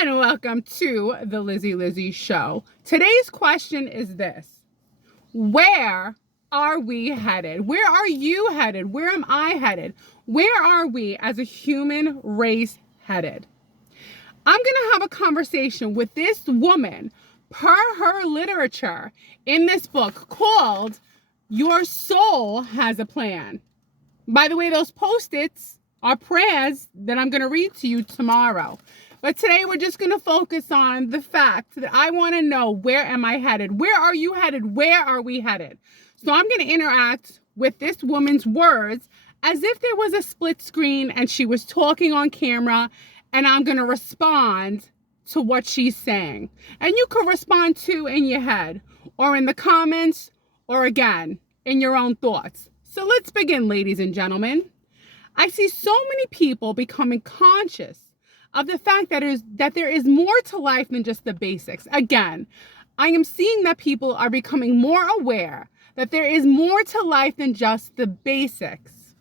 and welcome to the Lizzy Show. Today's question is this: where are we headed? Where are you headed? Where am I headed? Where are we as a human race headed? I'm going to have a conversation with this woman per her literature in this book called Your Soul Has a Plan. By the way, those Post-its are prayers that I'm going to read to you tomorrow. But today we're just going to focus on the fact that I want to know, where am I headed? Where are you headed? Where are we headed? So I'm going to interact with this woman's words as if there was a split screen and she was talking on camera, and I'm going to respond to what she's saying. And you can respond to in your head or in the comments or again in your own thoughts. So let's begin, ladies and gentlemen. I see so many people becoming conscious of the fact that there is more to life than just the basics. Again, I am seeing that people are becoming more aware that there is more to life than just the basics.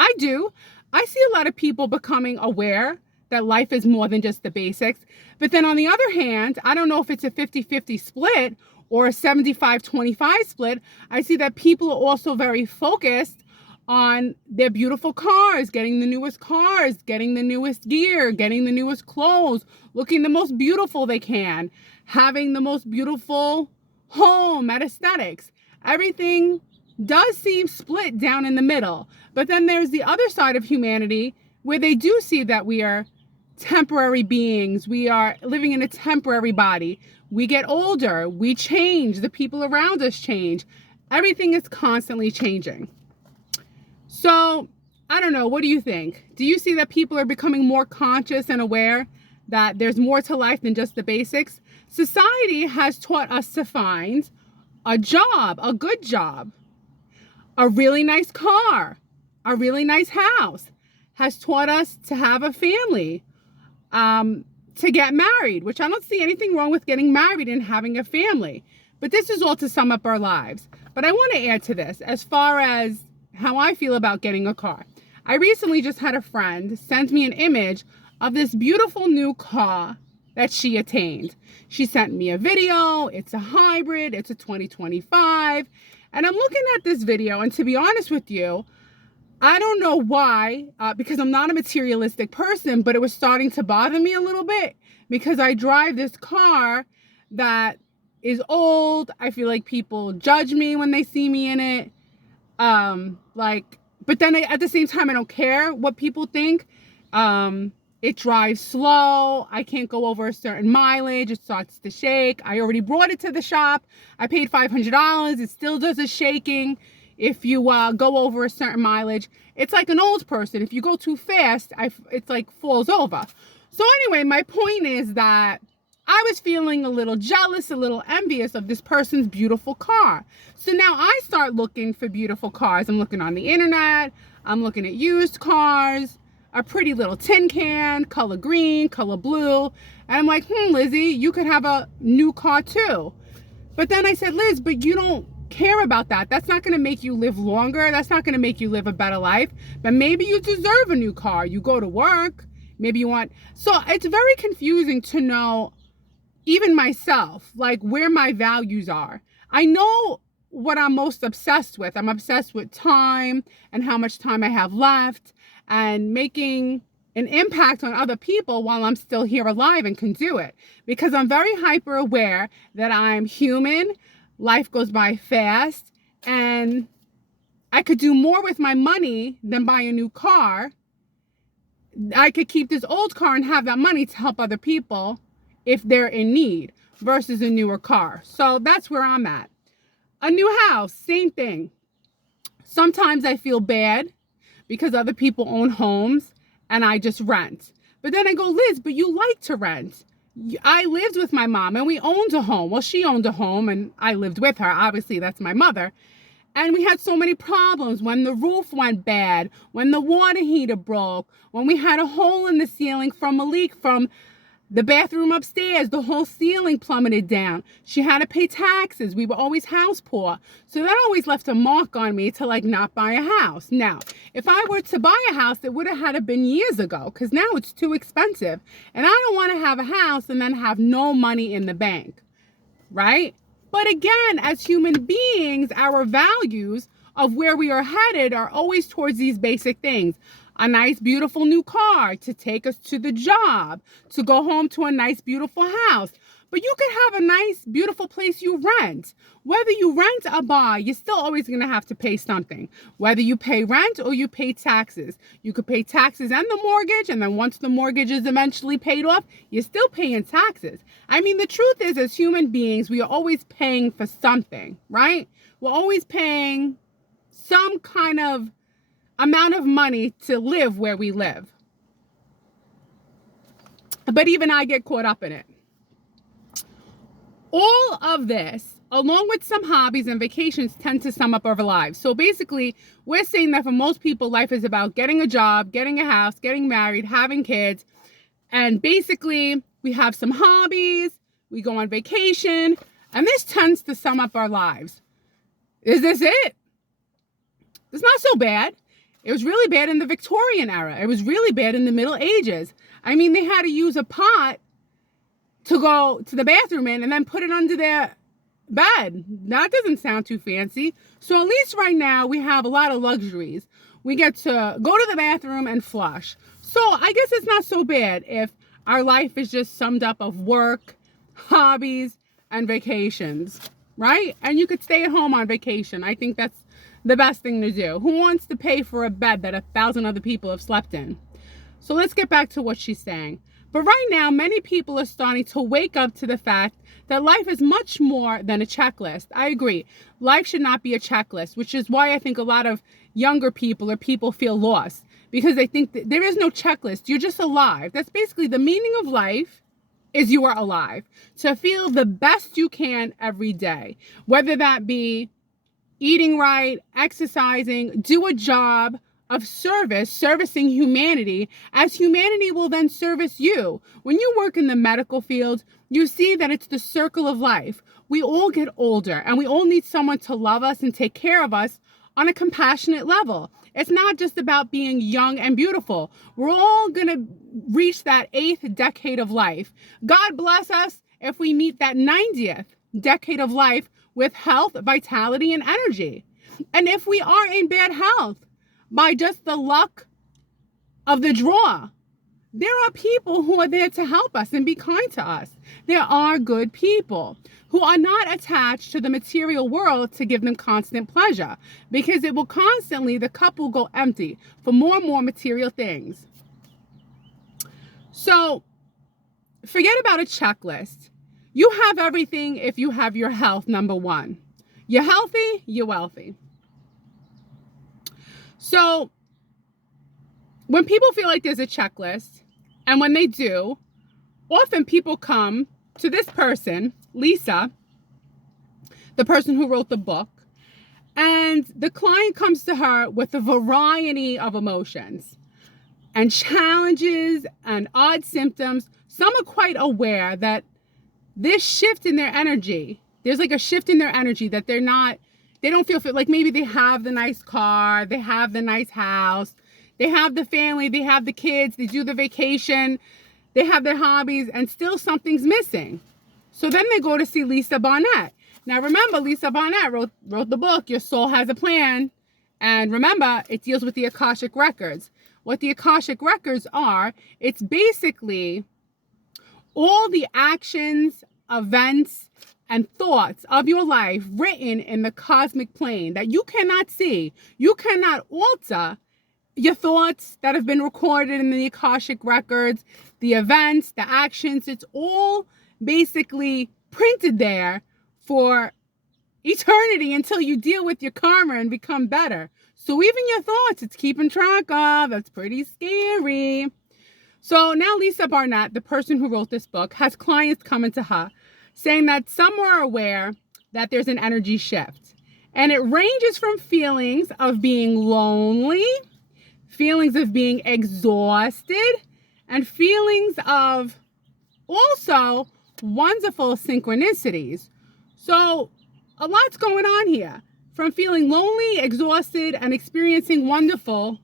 I do. I see a lot of people becoming aware that life is more than just the basics. But then on the other hand, I don't know if it's a 50-50 split or a 75-25 split. I see that people are also very focused on their beautiful cars, getting the newest cars, getting the newest gear, getting the newest clothes, looking the most beautiful they can, having the most beautiful home at aesthetics. Everything does seem split down in the middle. But then there's the other side of humanity where they do see that we are temporary beings. We are living in a temporary body. We get older. We change. The people around us change. Everything is constantly changing. So, I don't know. What do you think? Do you see that people are becoming more conscious and aware that there's more to life than just the basics? Society has taught us to find a job, a good job, a really nice car, a really nice house, has taught us to have a family, to get married, which I don't see anything wrong with getting married and having a family. But this is all to sum up our lives. But I want to add to this as far as how I feel about getting a car. I recently just had a friend send me an image of this beautiful new car that she attained. She sent me a video. It's a hybrid. It's a 2025. And I'm looking at this video, and to be honest with you, I don't know why, because I'm not a materialistic person, but it was starting to bother me a little bit because I drive this car that is old. I feel like people judge me when they see me in it. But then at the same time, I don't care what people think. It drives slow. I can't go over a certain mileage. It starts to shake. I already brought it to the shop. I paid $500. It still does a shaking. If you go over a certain mileage, it's like an old person. If you go too fast, it's like falls over. So anyway, my point is that I was feeling a little jealous, a little envious of this person's beautiful car. So now I start looking for beautiful cars. I'm looking on the internet. I'm looking at used cars, a pretty little tin can, color green, color blue. And I'm like, Lizzie, you could have a new car too. But then I said, Liz, but you don't care about that. That's not going to make you live longer. That's not going to make you live a better life. But maybe you deserve a new car. You go to work. Maybe you want. So it's very confusing to know, even myself, like where my values are. I know what I'm most obsessed with. I'm obsessed with time and how much time I have left and making an impact on other people while I'm still here alive and can do it. Because I'm very hyper aware that I'm human. Life goes by fast, and I could do more with my money than buy a new car. I could keep this old car and have that money to help other people if they're in need versus a newer car. So that's where I'm at. A new house, same thing. Sometimes I feel bad because other people own homes and I just rent. But then I go, Liz, but you like to rent. I lived with my mom and we owned a home. Well, she owned a home and I lived with her. Obviously, that's my mother. And we had so many problems when the roof went bad, when the water heater broke, when we had a hole in the ceiling from a leak from The bathroom upstairs, the whole ceiling plummeted down. She had to pay taxes. We were always house poor. So that always left a mark on me to like not buy a house. Now, if I were to buy a house, it would have had to been years ago because now it's too expensive. And I don't want to have a house and then have no money in the bank, right? But again, as human beings, our values of where we are headed are always towards these basic things. A nice, beautiful new car to take us to the job, to go home to a nice, beautiful house. But you could have a nice, beautiful place you rent. Whether you rent or buy, you're still always going to have to pay something. Whether you pay rent or you pay taxes. You could pay taxes and the mortgage, and then once the mortgage is eventually paid off, you're still paying taxes. I mean, the truth is, as human beings, we are always paying for something, right? We're always paying some kind of amount of money to live where we live. But even I get caught up in it. All of this, along with some hobbies and vacations, tend to sum up our lives. So basically, we're saying that for most people, life is about getting a job, getting a house, getting married, having kids. And basically, we have some hobbies, we go on vacation, and this tends to sum up our lives. Is this it? It's not so bad. It was really bad in the Victorian era. It was really bad in the Middle Ages. I mean, they had to use a pot to go to the bathroom in and then put it under their bed. That doesn't sound too fancy. So at least right now we have a lot of luxuries. We get to go to the bathroom and flush. So I guess it's not so bad if our life is just summed up of work, hobbies, and vacations, right? And you could stay at home on vacation. I think that's the best thing to do. Who wants to pay for a bed that 1,000 other people have slept in? So let's get back to what she's saying. But right now, many people are starting to wake up to the fact that life is much more than a checklist. I agree. Life should not be a checklist, which is why I think a lot of younger people or people feel lost, because they think that there is no checklist. You're just alive. That's basically the meaning of life, is you are alive. To feel the best you can every day, whether that be eating right, exercising, do a job of service, servicing humanity, as humanity will then service you. When you work in the medical field, you see that it's the circle of life. We all get older and we all need someone to love us and take care of us on a compassionate level. It's not just about being young and beautiful. We're all going to reach that 8th decade of life. God bless us if we meet that 90th decade of life with health, vitality, and energy. And if we are in bad health, by just the luck of the draw, there are people who are there to help us and be kind to us. There are good people who are not attached to the material world to give them constant pleasure, because it will constantly, the cup will go empty for more and more material things. So forget about a checklist. You have everything if you have your health, number one. You're healthy, you're wealthy. So when people feel like there's a checklist, and when they do, often people come to this person, Lisa, the person who wrote the book, and the client comes to her with a variety of emotions and challenges and odd symptoms. Some are quite aware that this shift in their energy, there's like a shift in their energy that they don't feel like maybe they have the nice car, they have the nice house, they have the family, they have the kids, they do the vacation, they have their hobbies, and still something's missing. So then they go to see Lisa Barnett. Now remember, Lisa Barnett wrote the book, Your Soul Has a Plan. And remember, it deals with the Akashic Records. What the Akashic Records are, it's basically all the actions, events, and thoughts of your life written in the cosmic plane that you cannot see. You cannot alter your thoughts that have been recorded in the Akashic Records, the events, the actions. It's all basically printed there for eternity until you deal with your karma and become better. So even your thoughts, it's keeping track of. That's pretty scary. So now Lisa Barnett, the person who wrote this book, has clients coming to her saying that some are aware that there's an energy shift. And it ranges from feelings of being lonely, feelings of being exhausted, and feelings of also wonderful synchronicities. So a lot's going on here. From feeling lonely, exhausted, and experiencing wonderful.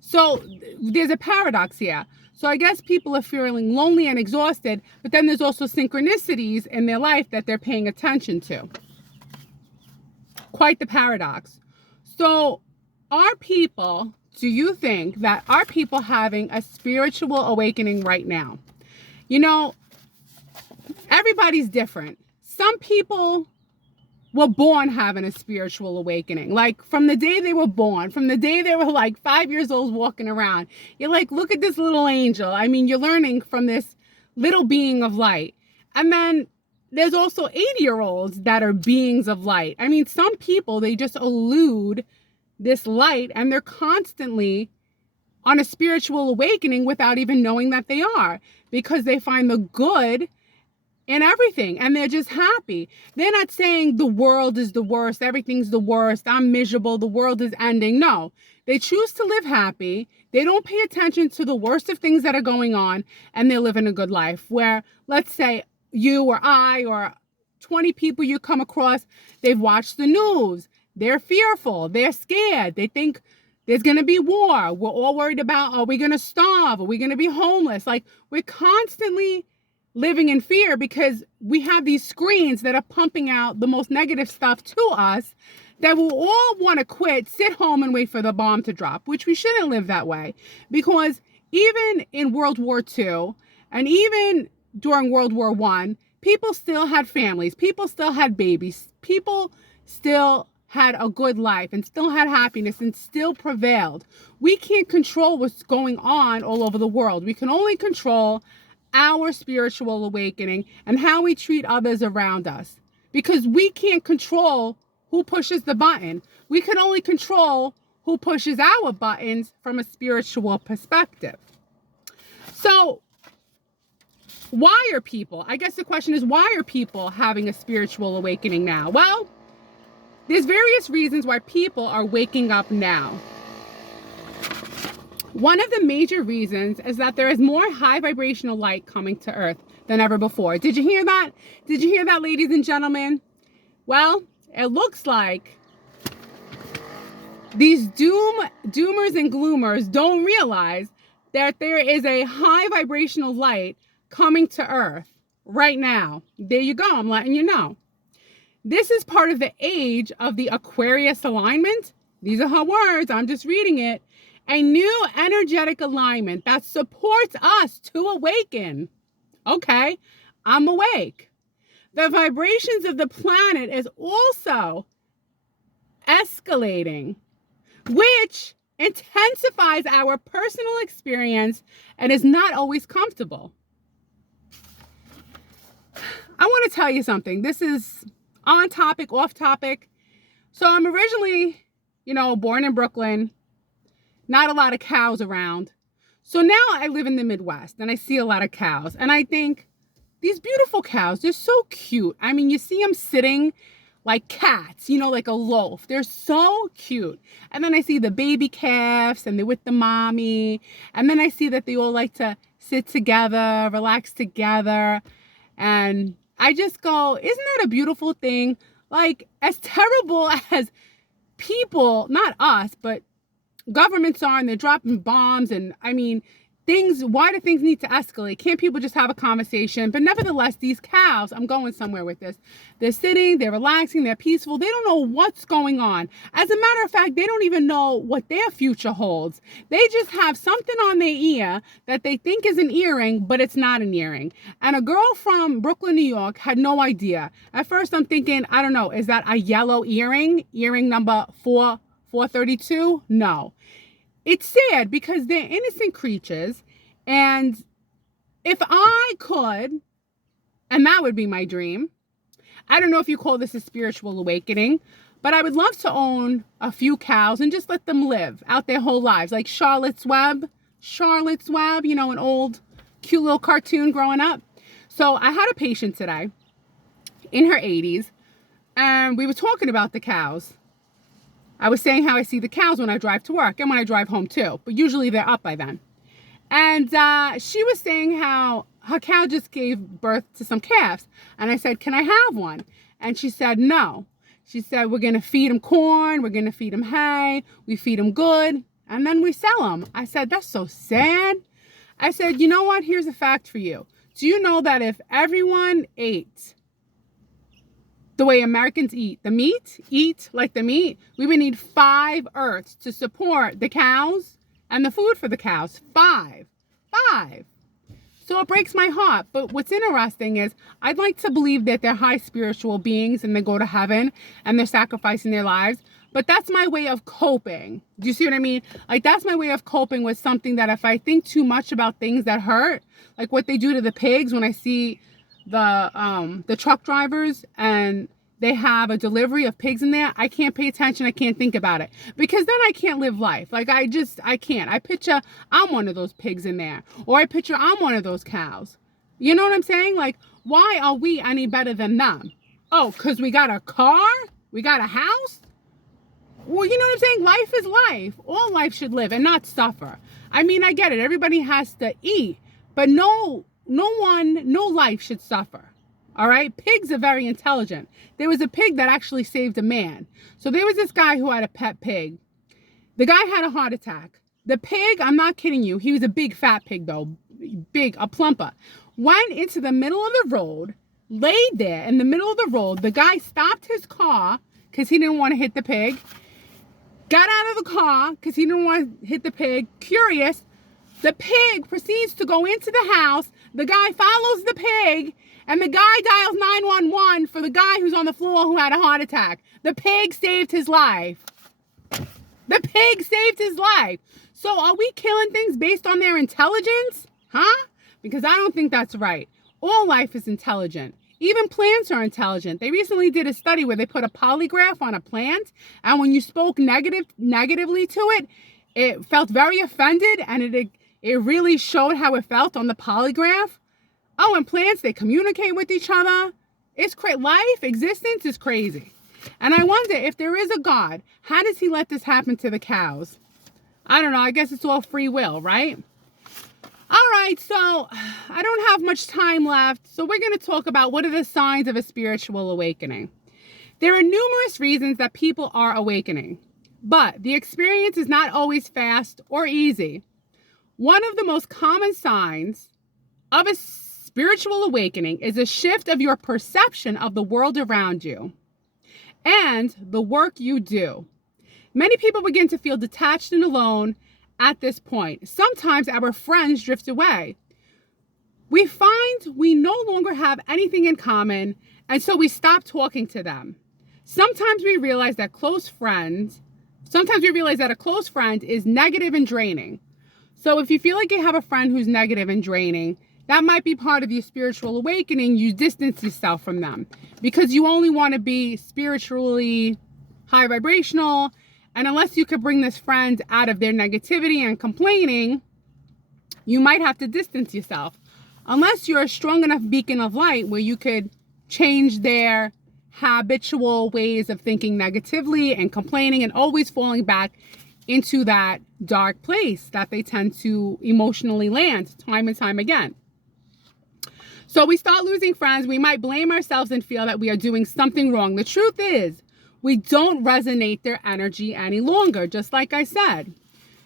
So there's a paradox here. So I guess people are feeling lonely and exhausted, but then there's also synchronicities in their life that they're paying attention to. Quite the paradox. So are people, do you think that are people having a spiritual awakening right now? You know, everybody's different. Some people were born having a spiritual awakening. Like from the day they were born, from the day they were like 5 years old walking around. You're like, look at this little angel. I mean, you're learning from this little being of light. And then there's also 80-year-olds that are beings of light. I mean, some people, they just elude this light and they're constantly on a spiritual awakening without even knowing that they are, because they find the good in everything and they're just happy. They're not saying the world is the worst, everything's the worst, I'm miserable, the world is ending. No, they choose to live happy. They don't pay attention to the worst of things that are going on, and they're living a good life. Where, let's say you or I or 20 people you come across, they've watched the news, they're fearful, they're scared, they think there's going to be war, we're all worried about, are we going to starve, are we going to be homeless? Like, we're constantly living in fear because we have these screens that are pumping out the most negative stuff to us, that we'll all want to quit, sit home and wait for the bomb to drop, which we shouldn't live that way. Because even in World War II and even during World War I, people still had families, people still had babies, people still had a good life and still had happiness and still prevailed. We can't control what's going on all over the world. We can only control our spiritual awakening and how we treat others around us, because we can't control who pushes the button. We can only control who pushes our buttons from a spiritual perspective. So why are people, I guess the question is, why are people having a spiritual awakening now? Well, there's various reasons why people are waking up now. One of the major reasons is that there is more high vibrational light coming to Earth than ever before. Did you hear that? Did you hear that, ladies and gentlemen? Well, it looks like these doomers and gloomers don't realize that there is a high vibrational light coming to Earth right now. There you go. I'm letting you know. This is part of the age of the Aquarius alignment. These are her words. I'm just reading it. A new energetic alignment that supports us to awaken. Okay, I'm awake. The vibrations of the planet is also escalating, which intensifies our personal experience and is not always comfortable. I want to tell you something. This is on topic, off topic. So I'm originally, born in Brooklyn. Not a lot of cows around. So now I live in the Midwest and I see a lot of cows. And I think, these beautiful cows, they're so cute. I mean, you see them sitting like cats, like a loaf. They're so cute. And then I see the baby calves and they're with the mommy. And then I see that they all like to sit together, relax together. And I just go, isn't that a beautiful thing? Like, as terrible as people, not us, but governments are, and they're dropping bombs, and I mean, why do things need to escalate? Can't people just have a conversation? But nevertheless, these cows, I'm going somewhere with this. They're sitting, they're relaxing, they're peaceful. They don't know what's going on. As a matter of fact, they don't even know what their future holds. They just have something on their ear that they think is an earring, but it's not an earring. And a girl from Brooklyn, New York had no idea. At first I'm thinking, I don't know, is that a yellow earring? Earring number 432? No. It's sad because they're innocent creatures, and if I could, and that would be my dream, I don't know if you call this a spiritual awakening, but I would love to own a few cows and just let them live out their whole lives, like Charlotte's Web, an old cute little cartoon growing up. So I had a patient today in her 80s, and we were talking about the cows. I was saying how I see the cows when I drive to work and when I drive home too, but usually they're up by then. And she was saying how her cow just gave birth to some calves. And I said, can I have one? And she said, no. She said, we're going to feed them corn. We're going to feed them hay. We feed them good. And then we sell them. I said, that's so sad. I said, you know what? Here's a fact for you. Do you know that if everyone ate the way Americans eat like the meat, we would need 5 Earths to support the cows and the food for the cows. 5. So it breaks my heart. But what's interesting is I'd like to believe that they're high spiritual beings and they go to heaven and they're sacrificing their lives. But that's my way of coping. Do you see what I mean? Like, that's my way of coping with something that if I think too much about things that hurt, like what they do to the pigs when I see the truck drivers and they have a delivery of pigs in there, I can't pay attention. I can't think about it because then I can't live life. Like, I can't. I picture I'm one of those pigs in there, or I picture I'm one of those cows. You know what I'm saying? Like, why are we any better than them? Oh, because we got a car? We got a house? Well, you know what I'm saying? Life is life. All life should live and not suffer. I mean, I get it. Everybody has to eat, but no life should suffer. All right? Pigs are very intelligent. There was a pig that actually saved a man. So there was this guy who had a pet pig. The guy had a heart attack. The pig, I'm not kidding you, he was a big fat pig though, big, a plumper, went into the middle of the road, laid there in the middle of the road. The guy stopped his car because he didn't want to hit the pig. Got out of the car because he didn't want to hit the pig. Curious, the pig proceeds to go into the house. The guy follows the pig, and the guy dials 911 for the guy who's on the floor who had a heart attack. The pig saved his life. The pig saved his life. So are we killing things based on their intelligence? Huh? Because I don't think that's right. All life is intelligent. Even plants are intelligent. They recently did a study where they put a polygraph on a plant, and when you spoke negatively to it, it felt very offended, and it really showed how it felt on the polygraph. Oh, and plants, they communicate with each other. It's life, existence is crazy. And I wonder, if there is a God, how does he let this happen to the cows? I don't know. I guess it's all free will, right? All right, so I don't have much time left, so we're going to talk about what are the signs of a spiritual awakening. There are numerous reasons that people are awakening, but the experience is not always fast or easy. One of the most common signs of a spiritual awakening is a shift of your perception of the world around you and the work you do. Many people begin to feel detached and alone at this point. Sometimes our friends drift away. We find we no longer have anything in common, and so we stop talking to them. Sometimes we realize that a close friend is negative and draining. So if you feel like you have a friend who's negative and draining, that might be part of your spiritual awakening. You distance yourself from them because you only want to be spiritually high vibrational. And unless you could bring this friend out of their negativity and complaining, you might have to distance yourself. Unless you're a strong enough beacon of light where you could change their habitual ways of thinking negatively and complaining and always falling back into that dark place that they tend to emotionally land time and time again. So we start losing friends. We might blame ourselves and feel that we are doing something wrong. The truth is, we don't resonate their energy any longer, just like I said.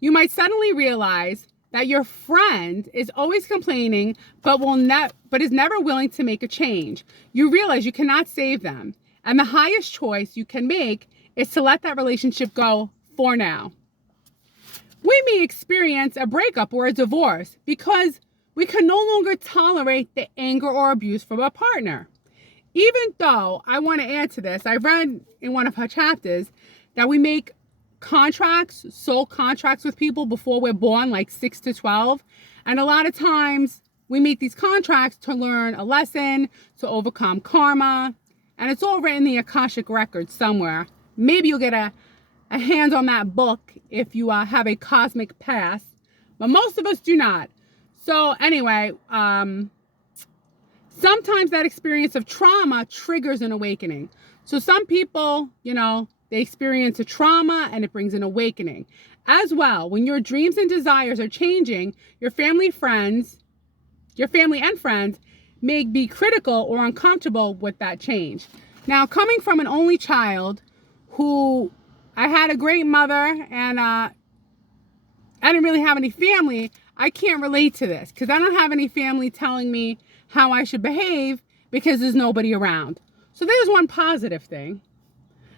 You might suddenly realize that your friend is always complaining, but is never willing to make a change. You realize you cannot save them. And the highest choice you can make is to let that relationship go for now. We may experience a breakup or a divorce because we can no longer tolerate the anger or abuse from a partner. Even though, I want to add to this, I read in one of her chapters that we make contracts, soul contracts with people before we're born, like 6 to 12. And a lot of times we make these contracts to learn a lesson, to overcome karma. And it's all written in the Akashic Records somewhere. Maybe you'll get a hand on that book if you have a cosmic past. But most of us do not. So anyway, sometimes that experience of trauma triggers an awakening. So some people, they experience a trauma and it brings an awakening. As well, when your dreams and desires are changing, your family, friends, your family and friends may be critical or uncomfortable with that change. Now, coming from an only child who I had a great mother and I didn't really have any family, I can't relate to this because I don't have any family telling me how I should behave because there's nobody around. So there's one positive thing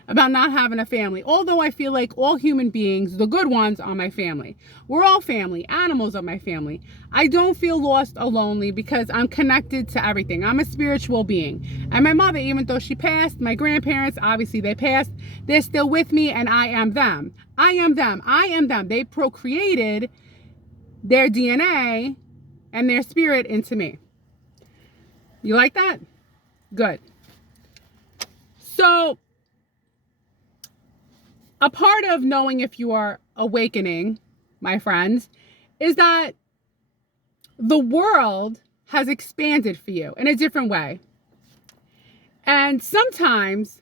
about not having a family. Although I feel like all human beings, the good ones, are my family. We're all family. Animals are my family. I don't feel lost or lonely because I'm connected to everything. I'm a spiritual being. And my mother, even though she passed, my grandparents, obviously they passed, they're still with me and I am them. I am them. I am them. They procreated their DNA and their spirit into me. You like that? Good. So, a part of knowing if you are awakening, my friends, is that the world has expanded for you in a different way. And sometimes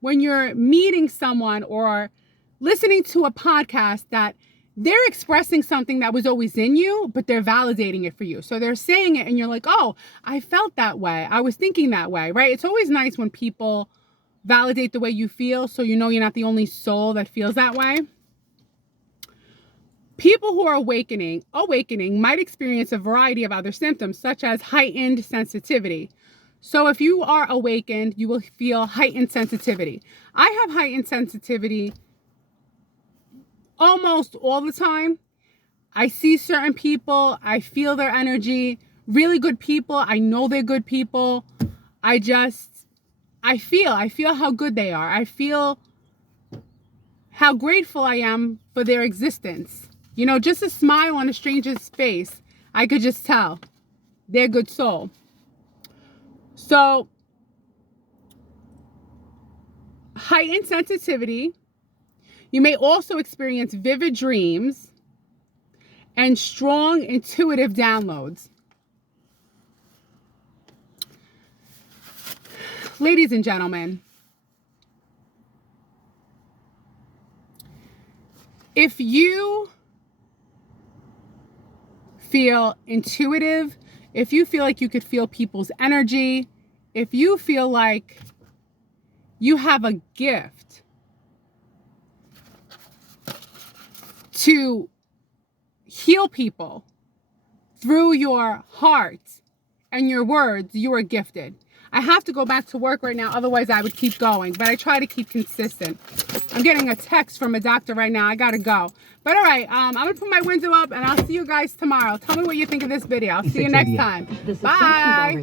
when you're meeting someone or listening to a podcast that they're expressing something that was always in you, but they're validating it for you. So they're saying it and you're like, oh, I felt that way. I was thinking that way, right? It's always nice when people validate the way you feel so you know you're not the only soul that feels that way. People who are awakening might experience a variety of other symptoms such as heightened sensitivity. So if you are awakened, you will feel heightened sensitivity. I have heightened sensitivity almost all the time. I see certain people, I feel their energy, really good people, I know they're good people. I feel how good they are. I feel how grateful I am for their existence. You know, just a smile on a stranger's face, I could just tell they're a good soul. So, heightened sensitivity. You may also experience vivid dreams and strong intuitive downloads. Ladies and gentlemen, if you feel intuitive, if you feel like you could feel people's energy, if you feel like you have a gift to heal people through your heart and your words, you are gifted. I have to go back to work right now, otherwise I would keep going, but I try to keep consistent. I'm getting a text from a doctor right now. I gotta go. But all right, I'm gonna put my window up and I'll see you guys tomorrow. Tell me what you think of this video. I'll see you next time. Bye.